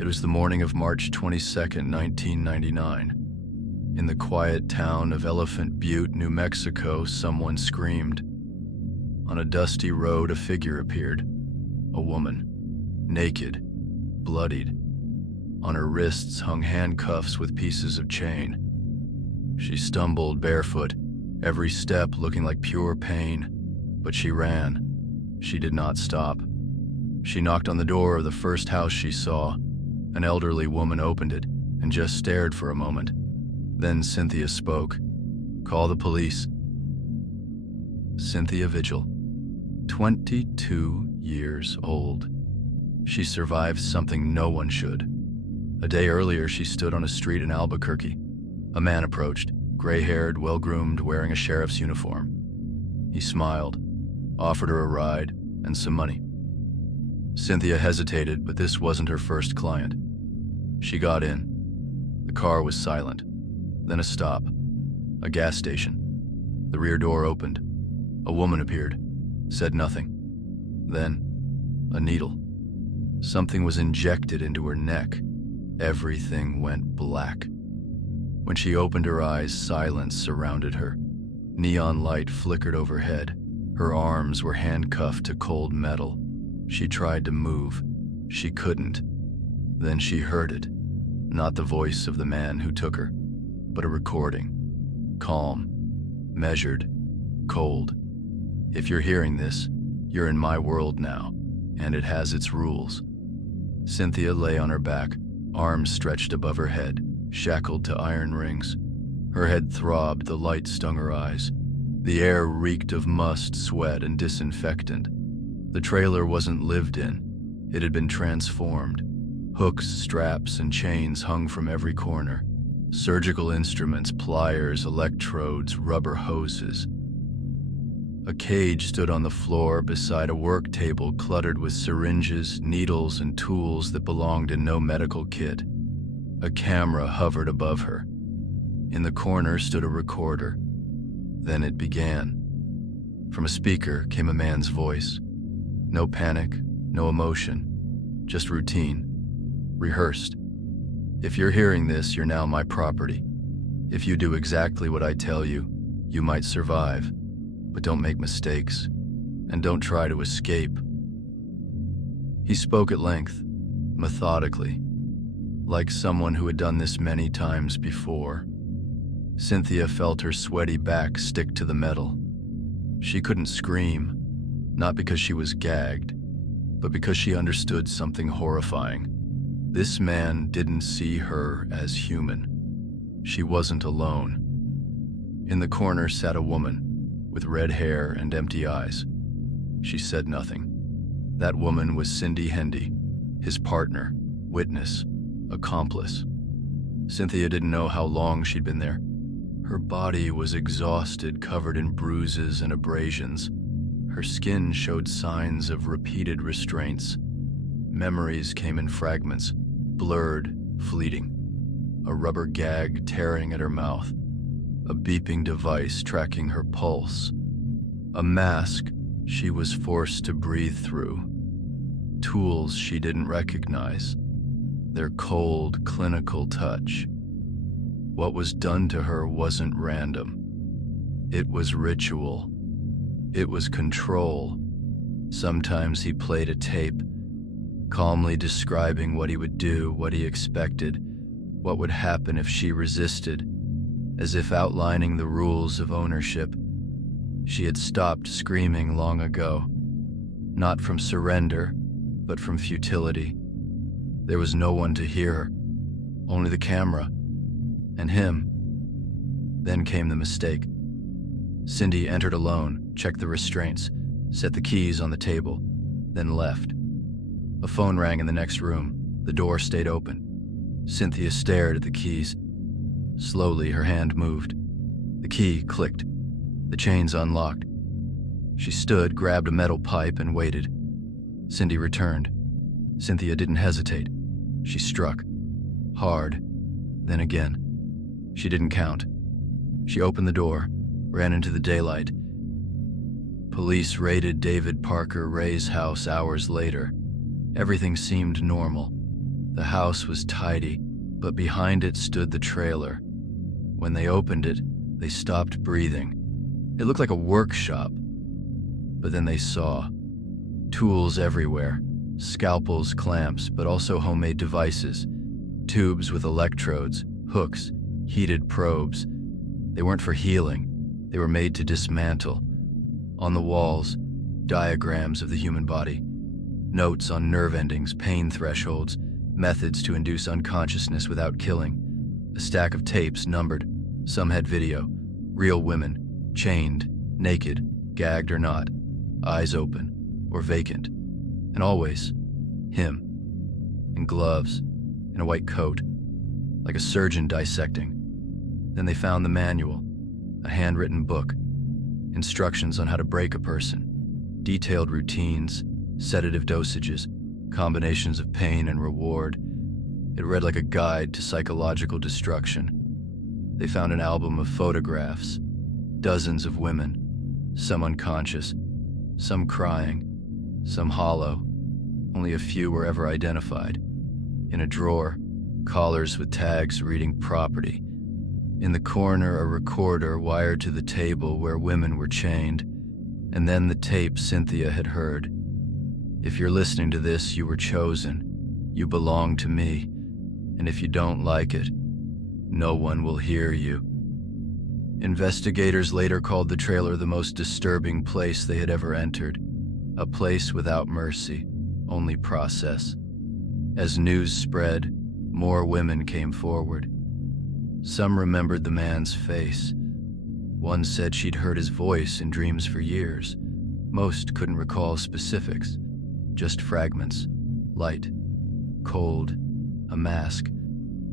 It was the morning of March 22nd, 1999. In the quiet town of Elephant Butte, New Mexico, someone screamed. On a dusty road, a figure appeared. A woman, naked, bloodied. On her wrists hung handcuffs with pieces of chain. She stumbled barefoot, every step looking like pure pain, but she ran. She did not stop. She knocked on the door of the first house she saw. An elderly woman opened it and just stared for a moment. Then Cynthia spoke. "Call the police." Cynthia Vigil, 22 years old. She survived something no one should. A day earlier, she stood on a street in Albuquerque. A man approached, gray-haired, well-groomed, wearing a sheriff's uniform. He smiled, offered her a ride, and some money. Cynthia hesitated, but this wasn't her first client. She got in. The car was silent. Then a stop. A gas station. The rear door opened. A woman appeared, said nothing. Then, a needle. Something was injected into her neck. Everything went black. When she opened her eyes, silence surrounded her. Neon light flickered overhead. Her arms were handcuffed to cold metal. She tried to move. She couldn't. Then she heard it. Not the voice of the man who took her, but a recording. Calm, measured, cold. If you're hearing this, you're in my world now, and it has its rules. Cynthia lay on her back, arms stretched above her head, shackled to iron rings. Her head throbbed, the light stung her eyes. The air reeked of must, sweat, and disinfectant. The trailer wasn't lived in. It had been transformed. Hooks, straps, and chains hung from every corner. Surgical instruments, pliers, electrodes, rubber hoses. A cage stood on the floor beside a work table cluttered with syringes, needles, and tools that belonged in no medical kit. A camera hovered above her. In the corner stood a recorder. Then it began. From a speaker came a man's voice. No panic, no emotion, just routine, rehearsed. If you're hearing this, you're now my property. If you do exactly what I tell you, you might survive. But don't make mistakes, and don't try to escape. He spoke at length, methodically, like someone who had done this many times before. Cynthia felt her sweaty back stick to the metal. She couldn't scream, not because she was gagged, but because she understood something horrifying. This man didn't see her as human. She wasn't alone. In the corner sat a woman, with red hair and empty eyes. She said nothing. That woman was Cindy Hendy, his partner, witness, accomplice. Cynthia didn't know how long she'd been there. Her body was exhausted, covered in bruises and abrasions. Her skin showed signs of repeated restraints. Memories came in fragments, blurred, fleeting. A rubber gag tearing at her mouth. A beeping device tracking her pulse. A mask she was forced to breathe through. Tools she didn't recognize. Their cold, clinical touch. What was done to her wasn't random. It was ritual. It was control. Sometimes he played a tape, calmly describing what he would do, what he expected, what would happen if she resisted, as if outlining the rules of ownership. She had stopped screaming long ago, not from surrender, but from futility. There was no one to hear her, only the camera, and him. Then came the mistake. Cindy entered alone, checked the restraints, set the keys on the table, then left. A phone rang in the next room. The door stayed open. Cynthia stared at the keys. Slowly, her hand moved. The key clicked. The chains unlocked. She stood, grabbed a metal pipe, and waited. Cindy returned. Cynthia didn't hesitate. She struck. Hard. Then again. She didn't count. She opened the door, ran into the daylight. Police raided David Parker Ray's house hours later. Everything seemed normal. The house was tidy, but behind it stood the trailer. When they opened it, they stopped breathing. It looked like a workshop. But then they saw tools everywhere, scalpels, clamps, but also homemade devices, tubes with electrodes, hooks, heated probes. They weren't for healing, they were made to dismantle. On the walls, diagrams of the human body, notes on nerve endings, pain thresholds, methods to induce unconsciousness without killing. A stack of tapes numbered, some had video, real women, chained, naked, gagged or not, eyes open or vacant, and always him, in gloves, in a white coat, like a surgeon dissecting. Then they found the manual, a handwritten book, instructions on how to break a person, detailed routines, sedative dosages, combinations of pain and reward. It read like a guide to psychological destruction. They found an album of photographs, dozens of women, some unconscious, some crying, some hollow. Only a few were ever identified. In a drawer, collars with tags reading property. In the corner, a recorder wired to the table where women were chained, and then the tape Cynthia had heard. If you're listening to this, you were chosen. You belong to me. And if you don't like it, no one will hear you. Investigators later called the trailer the most disturbing place they had ever entered. A place without mercy, only process. As news spread, more women came forward. Some remembered the man's face. One said she'd heard his voice in dreams for years. Most couldn't recall specifics, just fragments, light, cold, a mask.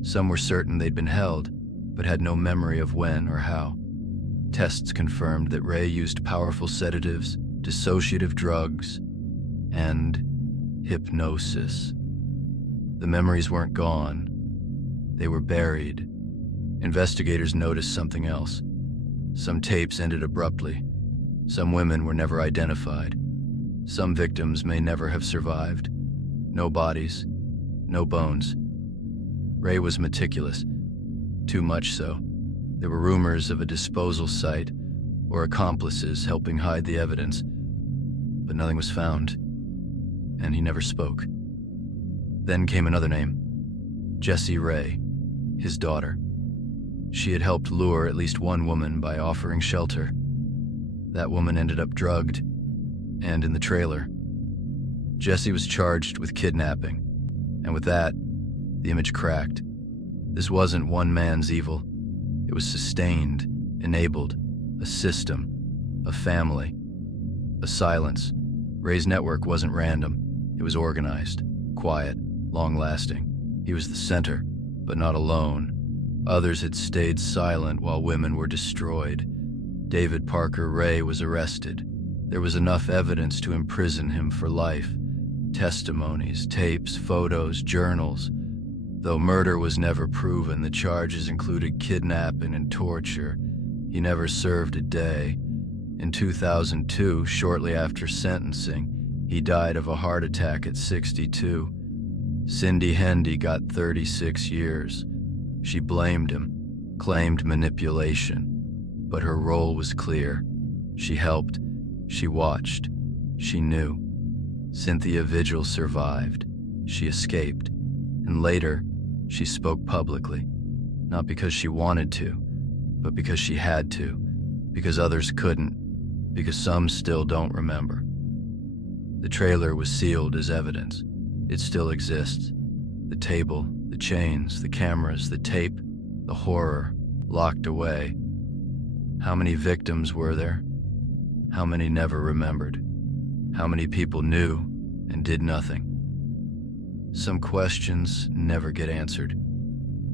Some were certain they'd been held, but had no memory of when or how. Tests confirmed that Ray used powerful sedatives, dissociative drugs, and hypnosis. The memories weren't gone. They were buried. Investigators noticed something else. Some tapes ended abruptly. Some women were never identified. Some victims may never have survived. No bodies, no bones. Ray was meticulous, too much so. There were rumors of a disposal site or accomplices helping hide the evidence, but nothing was found, and he never spoke. Then came another name, Jessie Ray, his daughter. She had helped lure at least one woman by offering shelter. That woman ended up drugged and in the trailer. Jessie was charged with kidnapping, and with that, the image cracked. This wasn't one man's evil. It was sustained, enabled, a system, a family, a silence. Ray's network wasn't random. It was organized, quiet, long-lasting. He was the center, but not alone. Others had stayed silent while women were destroyed. David Parker Ray was arrested. There was enough evidence to imprison him for life. Testimonies, tapes, photos, journals. Though murder was never proven, the charges included kidnapping and torture. He never served a day. In 2002, shortly after sentencing, he died of a heart attack at 62. Cindy Hendy got 36 years. She blamed him, claimed manipulation. But her role was clear. She helped, she watched, she knew. Cynthia Vigil survived. She escaped. And later, she spoke publicly. Not because she wanted to, but because she had to. Because others couldn't. Because some still don't remember. The trailer was sealed as evidence. It still exists. The table, the chains, the cameras, the tape, the horror, locked away. How many victims were there? How many never remembered? How many people knew and did nothing? Some questions never get answered.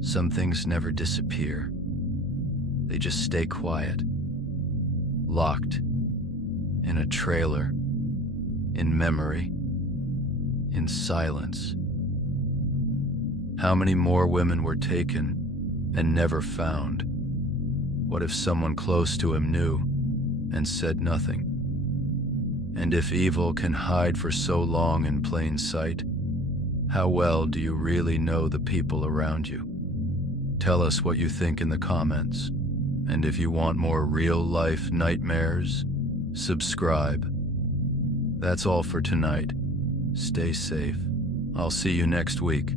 Some things never disappear. They just stay quiet, locked in a trailer, in memory, in silence. How many more women were taken and never found? What if someone close to him knew and said nothing? And if evil can hide for so long in plain sight, How well do you really know the people around you? Tell us what you think in the comments. And if you want more real-life nightmares, subscribe. That's all for tonight. Stay safe. I'll see you next week.